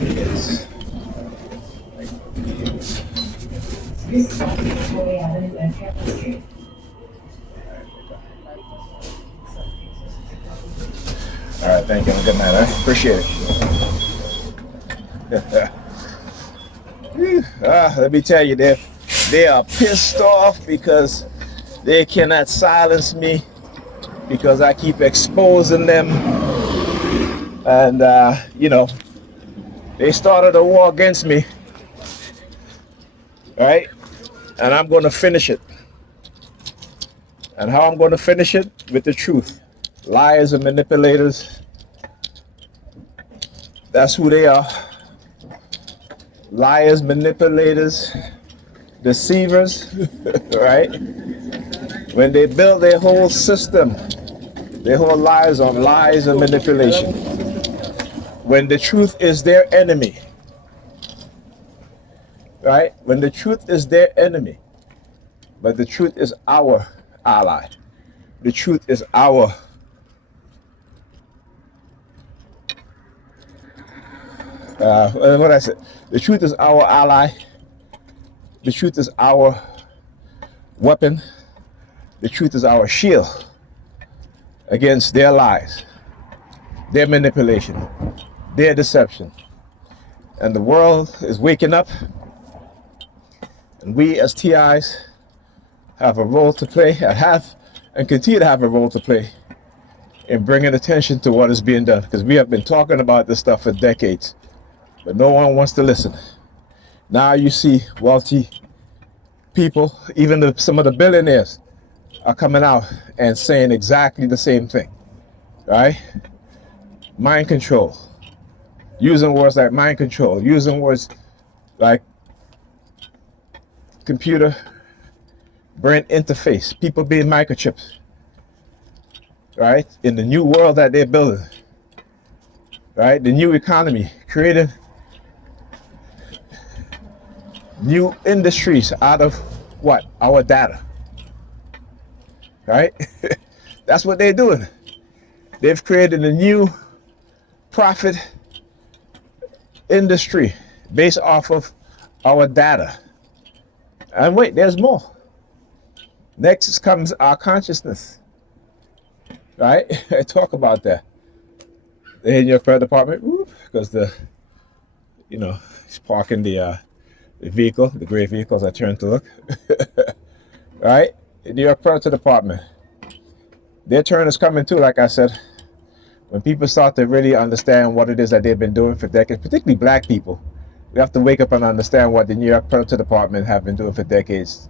Yes. This stop is Troy Avenue and Campbell Street. All right, thank you. Have a good night. I appreciate it. Let me tell you, they are pissed off because they cannot silence me because I keep exposing them, and they started a war against me, right? And I'm going to finish it. And how I'm going to finish it? With the truth. Liars and manipulators. That's who they are. Liars, manipulators, deceivers, right? When they build their whole system, their whole lives on lies and manipulation. When the truth is their enemy, right? When the truth is their enemy, but the truth is our ally. The truth is our what I said. The truth is our ally. The truth is our weapon. The truth is our shield against their lies, their manipulation, their deception. And the world is waking up, and we as TIs have a role to play, and continue to have a role to play in bringing attention to what is being done. Because we have been talking about this stuff for decades, but no one wants to listen. Now you see wealthy people, even some of the billionaires, are coming out and saying exactly the same thing, right? Mind control, using words like mind control, using words like computer brain interface, people being microchipped, right? In the new world that they're building, right? The new economy, creating new industries out of what? Our data, right? That's what they're doing. They've created a new profit industry based off of our data. And wait, there's more. Next comes our consciousness, right? I talk about that. They're in your credit department, because he's parking the vehicle, the gray vehicles. I turn to look, right? In your credit department, their turn is coming too. Like I said, when people start to really understand what it is that they've been doing for decades, particularly black people, we have to wake up and understand what the New York Predator Department have been doing for decades.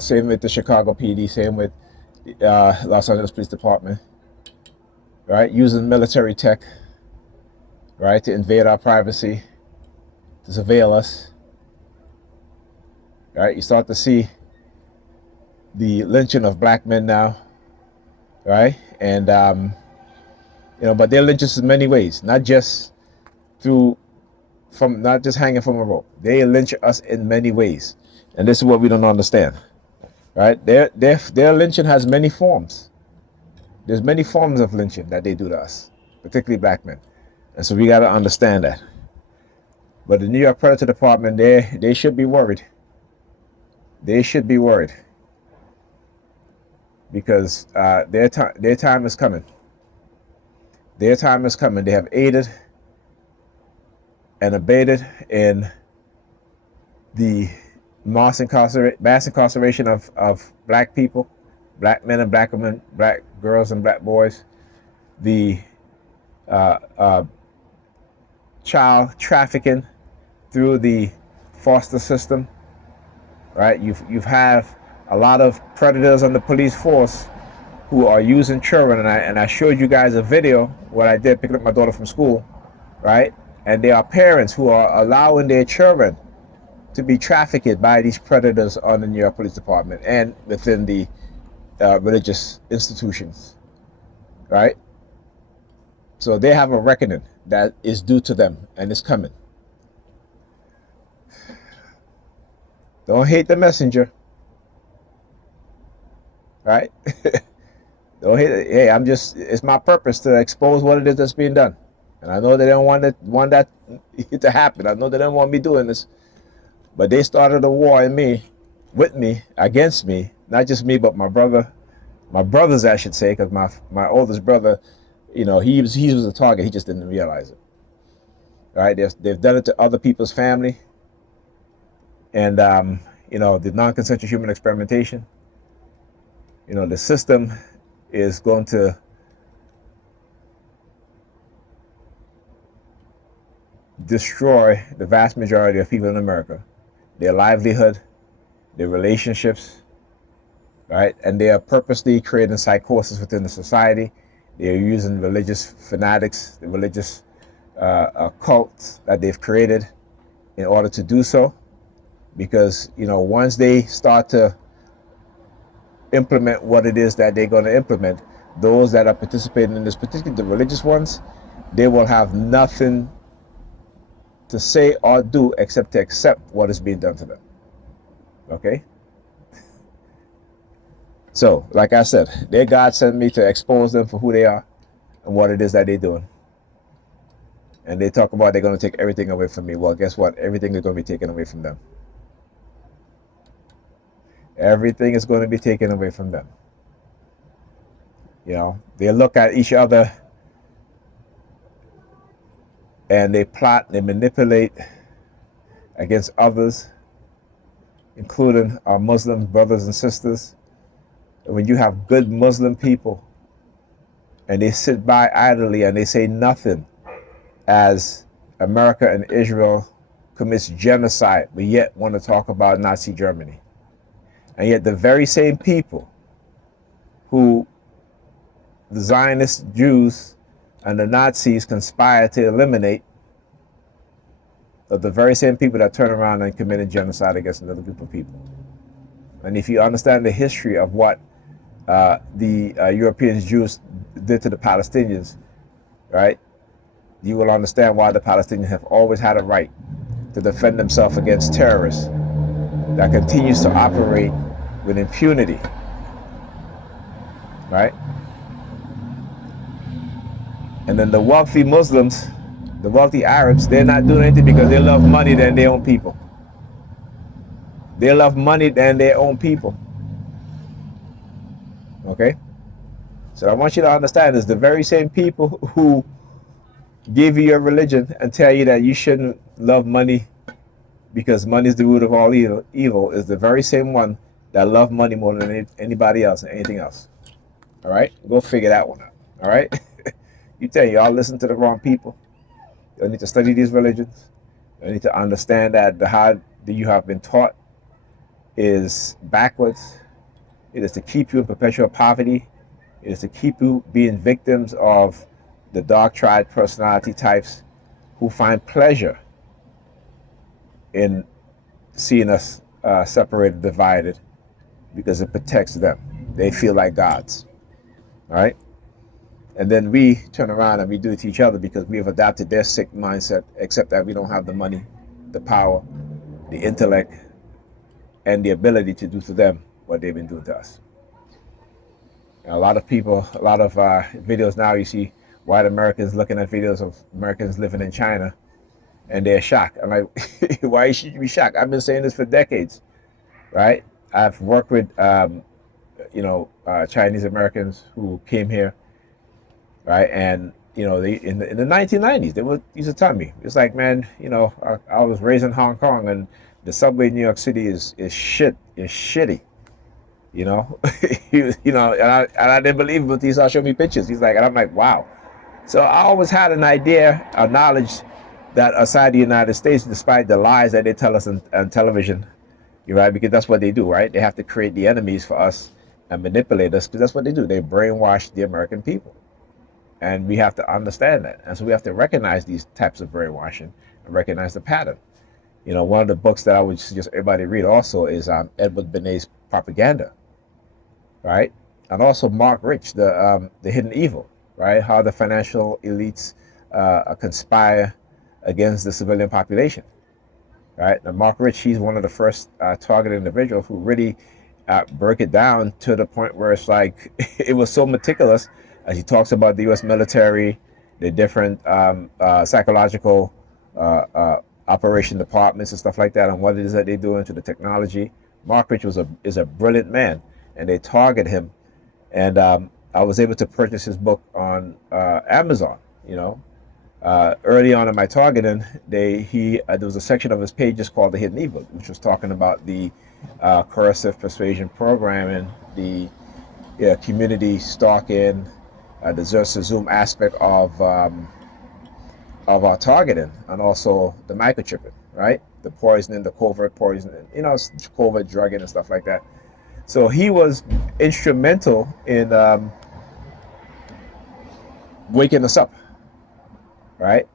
Same with the Chicago PD, same with Los Angeles Police Department, right? Using military tech, right, to invade our privacy, to surveil us, right? You start to see the lynching of black men now, right? And but they lynch us in many ways, not just not just hanging from a rope. They lynch us in many ways, and this is what we don't understand, right? Their lynching has many forms. There's many forms of lynching that they do to us, particularly black men, and so we got to understand that. But the New York Predator Department, they should be worried. They should be worried because their time is coming. Their time is coming. They have aided and abated in the mass incarceration of black people, black men and black women, black girls and black boys, the child trafficking through the foster system, right? You've have a lot of predators on the police force who are using children, and I showed you guys a video what I did picking up my daughter from school, right? And there are parents who are allowing their children to be trafficked by these predators on the New York Police Department and within the religious institutions, right? So they have a reckoning that is due to them, and it's coming. Don't hate the messenger, right? Don't hate it. Hey, it's my purpose to expose what it is that's being done. And I know they don't want that to happen. I know they don't want me doing this, but they started a war with me, against me. Not just me, but my brothers, I should say, because my oldest brother, he was a target. He just didn't realize it. All right, they've done it to other people's family, and the non-consensual human experimentation. The system is going to destroy the vast majority of people in America, their livelihood, their relationships, right? And they are purposely creating psychosis within the society. They're using religious fanatics, the religious cults that they've created in order to do so. Because, once they start to implement what it is that they're going to implement, those that are participating in this, particularly the religious ones, they will have nothing to say or do except to accept what is being done to them. Okay? So, like I said, their God sent me to expose them for who they are and what it is that they're doing. And they talk about they're going to take everything away from me. Well, guess what? Everything is going to be taken away from them. Everything is going to be taken away from them. They look at each other and they plot, they manipulate against others, including our Muslim brothers and sisters. And when you have good Muslim people and they sit by idly and they say nothing as America and Israel commits genocide, but yet want to talk about Nazi Germany. And yet the very same people who the Zionist Jews and the Nazis conspire to eliminate are the very same people that turn around and committed genocide against another group of people. And if you understand the history of what the European Jews did to the Palestinians, right, you will understand why the Palestinians have always had a right to defend themselves against terrorists that continues to operate with impunity, right? And then the wealthy Muslims, the wealthy Arabs, they're not doing anything because they love money than their own people. They love money than their own people. Okay? So I want you to understand this. The very same people who give you your religion and tell you that you shouldn't love money because money is the root of all evil is the very same one that love money more than anybody else and anything else. All right? Go figure that one out. All right? You tell you, y'all listen to the wrong people. You need to study these religions. You need to understand that the how that you have been taught is backwards. It is to keep you in perpetual poverty. It is to keep you being victims of the dark triad personality types who find pleasure in seeing us separated, divided, because it protects them. They feel like gods. All right? And then we turn around and we do it to each other because we have adopted their sick mindset, except that we don't have the money, the power, the intellect, and the ability to do to them what they've been doing to us. And a lot of people, a lot of videos now, you see white Americans looking at videos of Americans living in China, and they're shocked. I'm like, why should you be shocked? I've been saying this for decades, right? I've worked with, Chinese Americans who came here, right? And they in the 1990s, they used to tell me, it's like, man, I was raised in Hong Kong, and the subway in New York City is shitty. And I didn't believe him until he started showing me pictures. He's like, and I'm like, wow. So I always had an idea, a knowledge that outside the United States, despite the lies that they tell us on television, right? Because that's what they do, right? They have to create the enemies for us and manipulate us, because that's what they do. They brainwash the American people. And we have to understand that. And so we have to recognize these types of brainwashing and recognize the pattern. One of the books that I would suggest everybody read also is Edward Benet's Propaganda, right? And also Mark Rich, the Hidden Evil, right? How the financial elites conspire against the civilian population, right? Now, Mark Rich, he's one of the first targeted individuals who really broke it down to the point where it's like, it was so meticulous as he talks about the U.S. military the different psychological operation departments and stuff like that, and what it is that they do into the technology. Mark Rich is a brilliant man, and they target him. And I was able to purchase his book on Amazon. You know, early on in my targeting, there was a section of his page just called "The Hidden Evil," which was talking about the coercive persuasion programming, the community stalking, the Zoom aspect of our targeting, and also the microchipping, right? The poisoning, the covert poisoning, covert drugging and stuff like that. So he was instrumental in waking us up, right?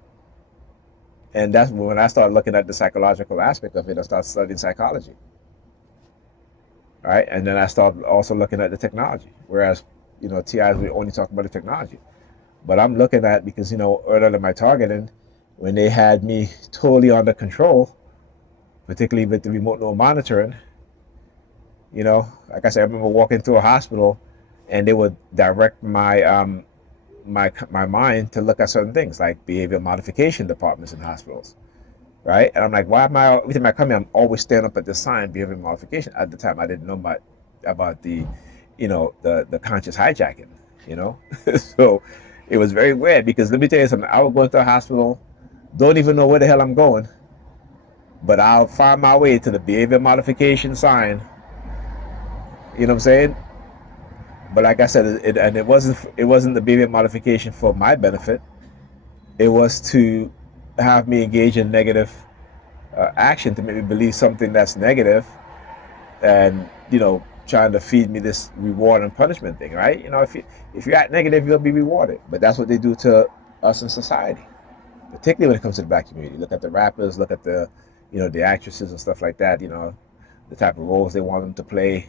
And that's when I started looking at the psychological aspect of it. I started studying psychology, right? And then I started also looking at the technology. Whereas, TIs, we only talk about the technology. But I'm looking at, because, earlier in my targeting, when they had me totally under control, particularly with the remote node monitoring, like I said, I remember walking through a hospital and they would direct my my mind to look at certain things like behavior modification departments in hospitals, right? And I'm like, why am I, every time I come here, I'm always standing up at this sign, behavior modification. At the time, I didn't know about the, the conscious hijacking, so it was very weird, because let me tell you something. I would go into a hospital, don't even know where the hell I'm going, but I'll find my way to the behavior modification sign. You know what I'm saying? But like I said, it wasn't the behavior modification for my benefit. It was to have me engage in negative action, to make me believe something that's negative, and trying to feed me this reward and punishment thing, right? If you act negative, you'll be rewarded. But that's what they do to us in society, particularly when it comes to the black community. Look at the rappers, look at the the actresses and stuff like that. The type of roles they want them to play,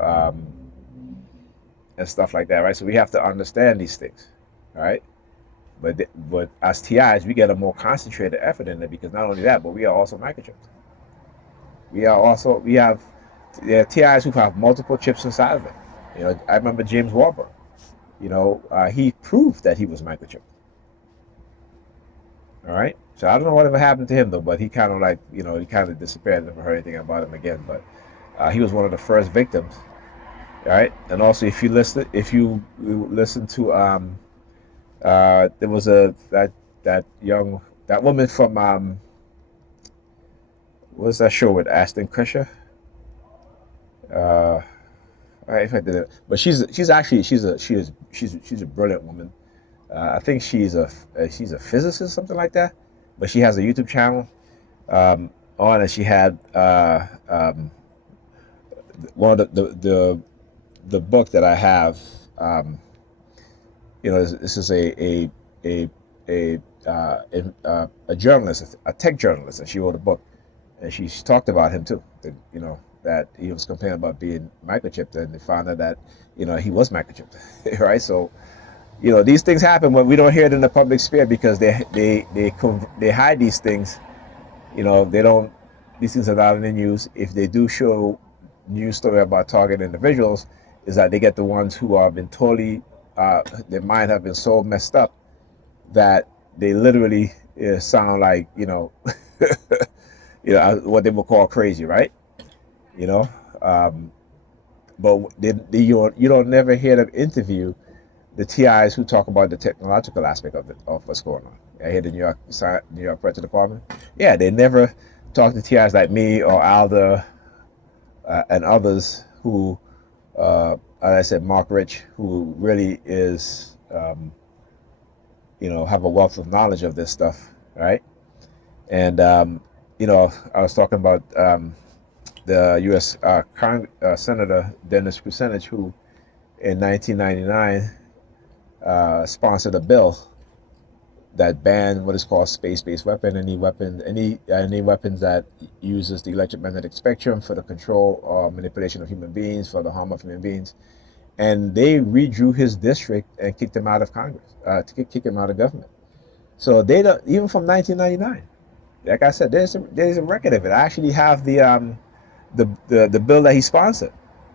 um, and stuff like that, right? So we have to understand these things, right? But as TIs, we get a more concentrated effort in it, because not only that, but we are also microchipped. We have TIs who have multiple chips inside of them. I remember James Warburg. He proved that he was microchipped. All right. So I don't know whatever happened to him though, but he kind of he kind of disappeared. Never heard anything about him again. But he was one of the first victims. All right. And also, if you listen to there was that woman from what was that show with Ashton Kutcher? If I did it, but she's a brilliant woman. I think she's a physicist, something like that. But she has a YouTube channel on, and she had one of the book that I have. This is a journalist, a tech journalist, and she wrote a book, and she talked about him too. That he was complaining about being microchipped, and they found out that he was microchipped, right? So these things happen when we don't hear it in the public sphere, because they hide these things. They don't. These things are not in the news. If they do show news story about targeted individuals, is that they get the ones who have been totally their mind have been so messed up that they literally sound like what they would call crazy, right? But you don't never hear them interview the TIs who talk about the technological aspect of what's going on. I hear the New York Press Department. Yeah, they never talk to TIs like me or Alda and others who, as I said, Mark Rich, who really is, have a wealth of knowledge of this stuff, right? And I was talking about the U.S. Senator Dennis Kucinich, who in 1999 sponsored a bill that banned what is called space-based weapon, any weapons that uses the electromagnetic spectrum for the control or manipulation of human beings, for the harm of human beings. And they redrew his district and kicked him out of Congress, to kick him out of government. So they don't, even from 1999. Like I said, there's a record of it. I actually have the bill that he sponsored.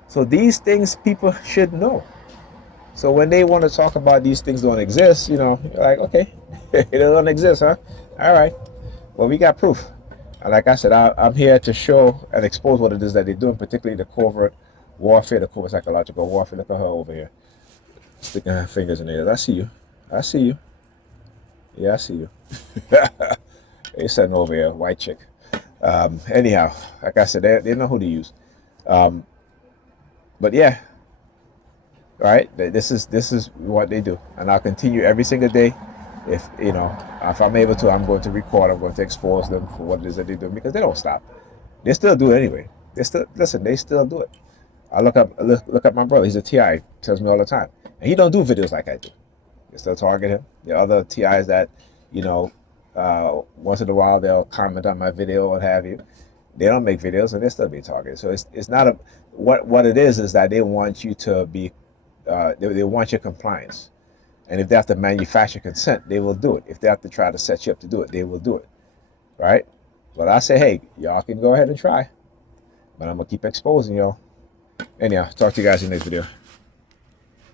So these things people should know. So when they want to talk about these things don't exist, you're like, okay, it don't exist, huh? All right. Well, we got proof. And like I said, I'm here to show and expose what it is that they're doing, particularly the covert warfare, the covert psychological warfare. Look at her over here, sticking her fingers in there. I see you. I see you. Yeah, I see you. They sitting over here, white chick. Anyhow, like I said, they know who to use. Um, but yeah, all right. This is what they do, and I'll continue every single day. If I'm able to, I'm going to record. I'm going to expose them for what it is that they do because they don't stop. They still do it anyway. They still listen. They still do it. I look at my brother. He's a TI. Tells me all the time, and he don't do videos like I do. They still target him. The other TIs that, once in a while they'll comment on my video or what have you. They don't make videos and they still be targeted. So it's not a what it is that they want you to be they want your compliance. And if they have to manufacture consent, they will do it. If they have to try to set you up to do it, they will do it. Right? But I say, hey, y'all can go ahead and try. But I'm gonna keep exposing y'all. Anyhow, talk to you guys in the next video.